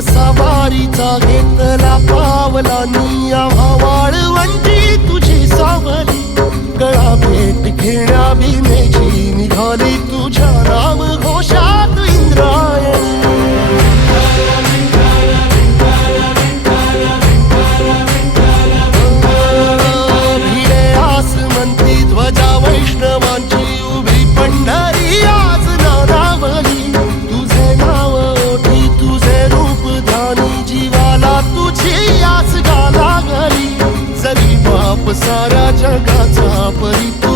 सवारीचा घेतला पावलांनी आम्हा वाळवंटी तुझी सावली गळा भेट घेण्या भीमेची निघाली तुझ्या नाम घोषात इंद्रायणी भिडे आसमंती ध्वजा वैष्णवांची उभी पंढरी आज नानावली तुझे नाव ओठी तुझे रूप ध्यानी जीवाला तुझी आस गा लागली जरी बाप साऱ्या जगाचा परित